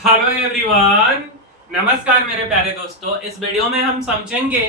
Hello everyone, नमस्कार मेरे प्यारे दोस्तों। इस वीडियो में हम समझेंगे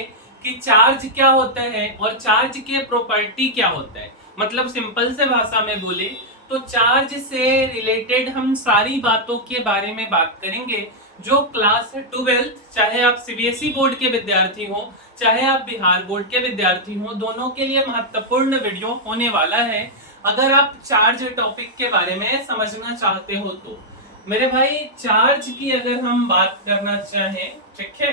कि चार्ज क्या होता है और चार्ज के प्रॉपर्टी क्या होता है। मतलब सिंपल से भाषा में बोले तो चार्ज से रिलेटेड हम सारी बातों के बारे में बात करेंगे जो क्लास 12, चाहे आप सीबीएसई बोर्ड के विद्यार्थी हो चाहे आप बिहार बोर्ड के विद्यार्थी हो, दोनों के लिए महत्वपूर्ण वीडियो होने वाला है। अगर आप चार्ज टॉपिक के बारे में समझना चाहते हो तो मेरे भाई, चार्ज की अगर हम बात करना चाहें, ठीक है,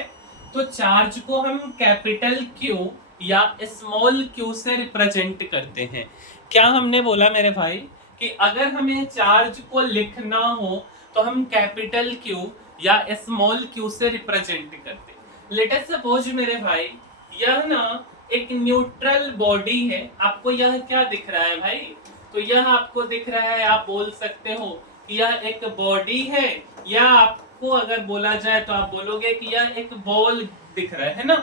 तो चार्ज को हम कैपिटल क्यू या स्मॉल क्यू से रिप्रेजेंट करते हैं। क्या हमने बोला मेरे भाई कि अगर हमें चार्ज को लिखना हो तो हम कैपिटल क्यू या स्मॉल क्यू से रिप्रेजेंट करते हैं। लेट अस सपोज मेरे भाई, यह ना एक न्यूट्रल बॉडी है। आपको यह क्या दिख रहा है भाई? तो यह आपको दिख रहा है, आप बोल सकते हो यह एक बॉडी है, या आपको अगर बोला जाए तो आप बोलोगे कि यह एक बॉल दिख रहा है ना।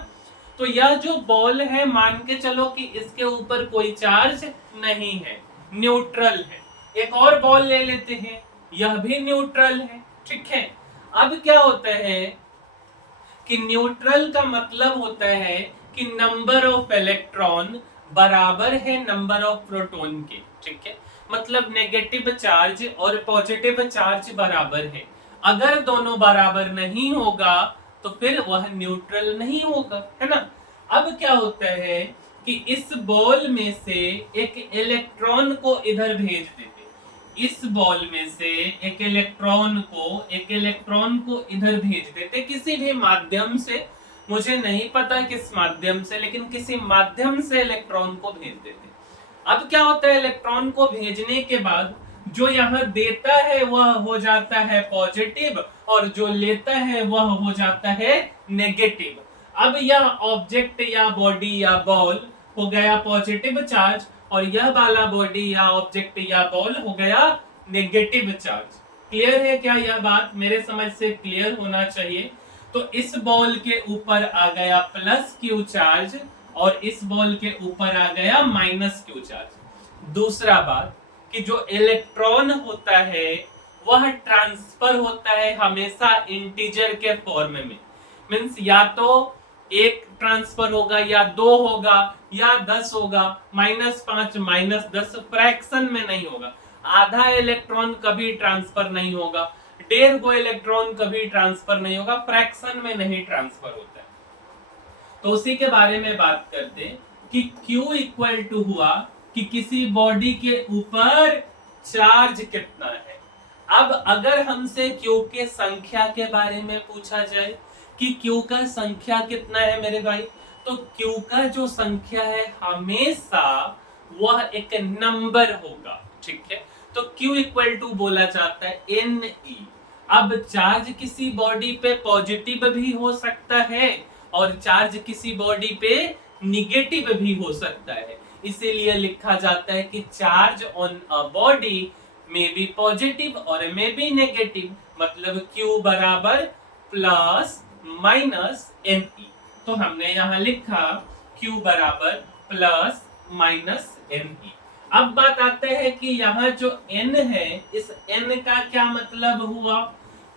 तो यह जो बॉल है, मान के चलो कि इसके ऊपर कोई चार्ज नहीं है, न्यूट्रल है। एक और बॉल ले लेते हैं, यह भी न्यूट्रल है, ठीक है। अब क्या होता है कि न्यूट्रल का मतलब होता है कि नंबर ऑफ इलेक्ट्रॉन बराबर है नंबर ऑफ प्रोटॉन के, ठीक है। मतलब नेगेटिव चार्ज और पॉजिटिव चार्ज बराबर है। अगर दोनों बराबर नहीं होगा तो फिर वह न्यूट्रल नहीं होगा, है ना। अब क्या होता है कि इस बॉल में से एक इलेक्ट्रॉन को इधर भेज देते, इस बॉल में से एक इलेक्ट्रॉन को इधर भेज देते किसी भी माध्यम से। मुझे नहीं पता किस माध्यम से, लेकिन किसी माध्यम से इलेक्ट्रॉन को भेज देते। अब क्या होता है, इलेक्ट्रॉन को भेजने के बाद जो यहाँ देता है वह हो जाता है पॉजिटिव और जो लेता है वह हो जाता है नेगेटिव। अब यह ऑब्जेक्ट या बॉडी या बॉल हो गया पॉजिटिव चार्ज और यह वाला बॉडी या ऑब्जेक्ट या बॉल हो गया नेगेटिव चार्ज। क्लियर है क्या यह बात? मेरे समझ से क्लियर होना चाहिए। तो इस बॉल के ऊपर आ गया प्लस क्यू चार्ज और इस बॉल के ऊपर आ गया माइनस क्यू चार्ज। दूसरा बात कि जो इलेक्ट्रॉन होता है वह ट्रांसफर होता है हमेशा इंटीजर के फॉर्म में। मींस या तो एक ट्रांसफर होगा या दो होगा या 10 होगा। -5 -10 फ्रैक्शन में नहीं होगा। आधा इलेक्ट्रॉन कभी ट्रांसफर नहीं होगा, 1.5 इलेक्ट्रॉन कभी ट्रांसफर नहीं होगा, फ्रैक्शन में नहीं ट्रांसफर होता है। तो उसी के बारे में बात करते हैं कि Q इक्वल टू हुआ कि किसी बॉडी के ऊपर चार्ज कितना है। अब अगर हमसे Q के संख्या के बारे में पूछा जाए कि Q का संख्या कितना है मेरे भाई, तो Q का जो संख्या है हमेशा वह एक नंबर होगा, ठीक है। तो Q इक्वल टू बोला जाता है Ne। अब चार्ज किसी बॉडी पे पॉजिटिव भी हो सकता है और चार्ज किसी बॉडी पे निगेटिव भी हो सकता है। इसीलिए लिखा जाता है कि चार्ज ऑन अ बॉडी में बी पॉजिटिव और में बी नेगेटिव। मतलब Q बराबर प्लस माइनस Ne। तो हमने यहाँ लिखा Q बराबर प्लस माइनस Ne। अब बात आते हैं कि यहाँ जो N है, इस N का क्या मतलब हुआ?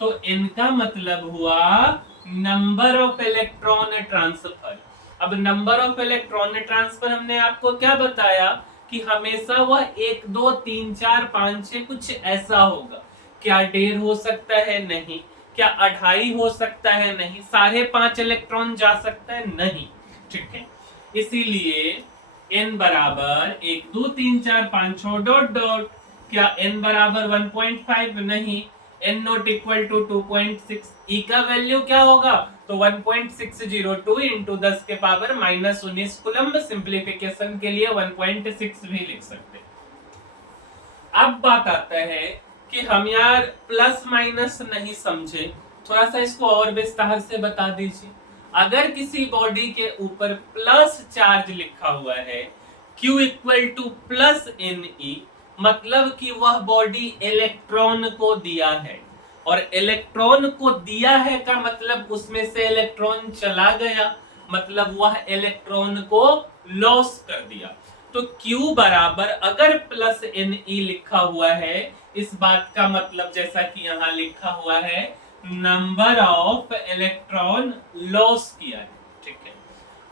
तो N का मतलब हुआ नंबर ऑफ इलेक्ट्रॉन ट्रांसफर। अब नंबर ऑफ इलेक्ट्रॉन ट्रांसफर हमने आपको क्या बताया कि हमेशा वह 1 2 3 4 5 6 कुछ ऐसा होगा। क्या 1.5 हो सकता है? नहीं। क्या 2.5 हो सकता है? नहीं। 5.5 इलेक्ट्रॉन जा सकता है? नहीं, ठीक है। इसीलिए n बराबर 1 2 3 4 5 6 डॉट डॉट। क्या n बराबर 1.5? नहीं। n not equal to 2.6। e का वैल्यू क्या होगा? तो 1.602 इंटू 10 के पावर -19 कूलम्ब। सिंप्लीफिकेशन के लिए 1.6 भी लिख सकते। अब बात आता है कि हम यार प्लस माइनस नहीं समझे, थोड़ा सा इसको और विस्तार से बता दीजिए। अगर किसी बॉडी के ऊपर प्लस चार्ज लिखा हुआ है, Q equal two plus Ne, मतलब कि वह बॉडी इलेक्ट्रॉन को दिया है और इलेक्ट्रॉन को दिया है का मतलब उसमें से इलेक्ट्रॉन चला गया, मतलब वह इलेक्ट्रॉन को लॉस कर दिया। तो Q बराबर अगर प्लस Ne लिखा हुआ है, इस बात का मतलब जैसा कि यहाँ लिखा हुआ है नंबर ऑफ इलेक्ट्रॉन लॉस किया है। ठीक है,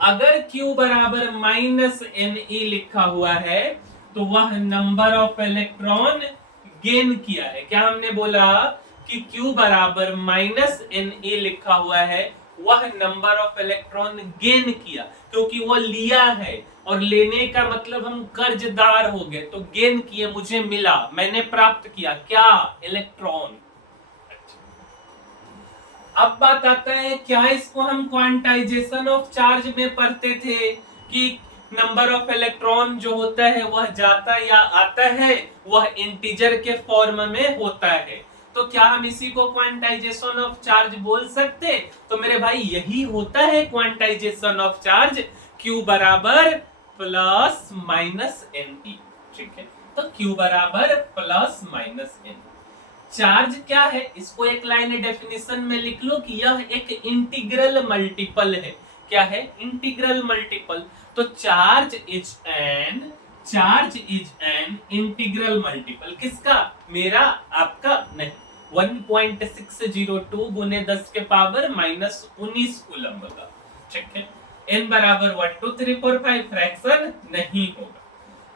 अगर Q बराबर -ne लिखा हुआ है तो वह नंबर ऑफ इलेक्ट्रॉन गेन किया है। क्या हमने बोला कि Q बराबर -ne लिखा हुआ है, वह नंबर ऑफ इलेक्ट्रॉन गेन किया, क्योंकि वो लिया है और लेने का मतलब हम कर्जदार हो गए, तो गेन किए, मुझे मिला, मैंने प्राप्त किया क्या, इलेक्ट्रॉन। अब बात आता है, क्या इसको हम क्वांटाइजेशन ऑफ चार्ज में पढ़ते थे कि नंबर ऑफ इलेक्ट्रॉन जो होता है वह जाता या आता है वह इंटीजर के फॉर्म में होता है, तो क्या हम इसी को क्वांटाइजेशन ऑफ चार्ज बोल सकते? तो मेरे भाई यही होता है क्वांटाइजेशन ऑफ चार्ज, Q बराबर प्लस माइनस NE। ठीक है, तो Q बराबर प्लस माइनस NE। चार्ज क्या है, इसको एक लाइन डेफिनेशन में लिख लो कि यह एक इंटीग्रल मल्टीपल है। क्या है, इंटीग्रल मल्टीपल। तो charge is an integral multiple, किसका, मेरा, आपका नहीं। 1.602 गुने 10 के पावर -19 कूलम का। ठीक है, n बराबर 1 2 3 4 5 फ्रैक्शन नहीं होगा।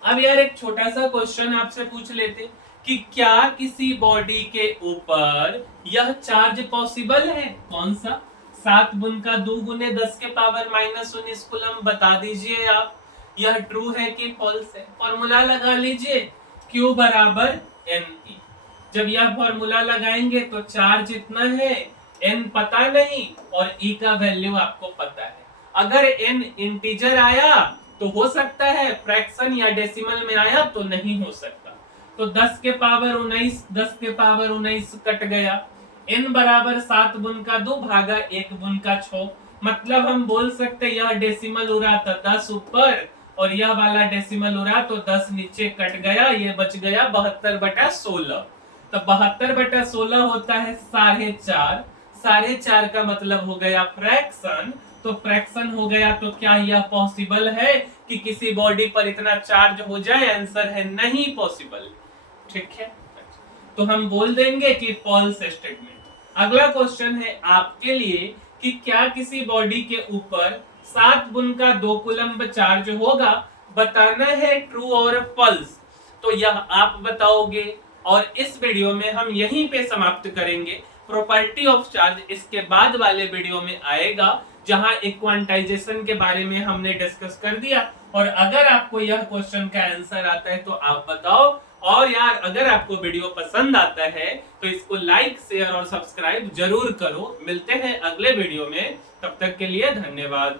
अब यार एक छोटा सा क्वेश्चन आपसे पूछ लेते कि क्या किसी बॉडी के ऊपर यह चार्ज पॉसिबल है? कौन सा? 7 गुना 2 गुने 10 के पावर -19 कूलम। बता दीजिए आप, यह ट्रू है कि फॉल्स है? फॉर्मूला लगा लीजिए, Q बराबर Ne। जब यह फॉर्मूला लगाएंगे तो चार्ज इतना है, n पता नहीं और E का वैल्यू आपको पता है। अगर n इंटीजर आया तो हो सकता है, फ्रैक्शन या डेसिमल में आया तो नहीं हो सकता। तो 10 के पावर 19, 10 के पावर 19 कट गया। n बराबर 7 गुना 2 भागा 1 गुना 6, मतलब हम बोल सकते यह डेसिमल उड़ा तो 10 ऊपर और यह वाला डेसिमल उड़ा तो 10 नीचे कट गया, ये बच गया 72/16। तो 72/16 होता है 4.5, 4.5 का मतलब हो गया फ्रैक्शन। तो फ्रैक्शन हो गया तो क्या यह पॉसिबल है कि किसी बॉडी पर इतना चार्ज हो जाए? आंसर है नहीं पॉसिबल। ठीक है, तो हम बोल देंगे कि फॉल्स स्टेटमेंट। अगला क्वेश्चन है आपके लिए कि क्या किसी बॉडी के ऊपर 7 गुना 2 कूलम्ब चार्ज होगा? बताना है ट्रू और फॉल्स। तो यह आप बताओगे और इस वीडियो में हम यहीं पे समाप्त करेंगे। प्रॉपर्टी ऑफ चार्ज इसके बाद वाले वीडियो में आएगा, जहां एक क्वांटाइजेशन के बारे में हमने डिस्कस कर दिया। और अगर आपको यह क्वेश्चन का आंसर आता है तो आप बताओ। और यार अगर आपको वीडियो पसंद आता है तो इसको लाइक, शेयर और सब्सक्राइब जरूर करो। मिलते हैं अगले वीडियो में, तब तक के लिए धन्यवाद।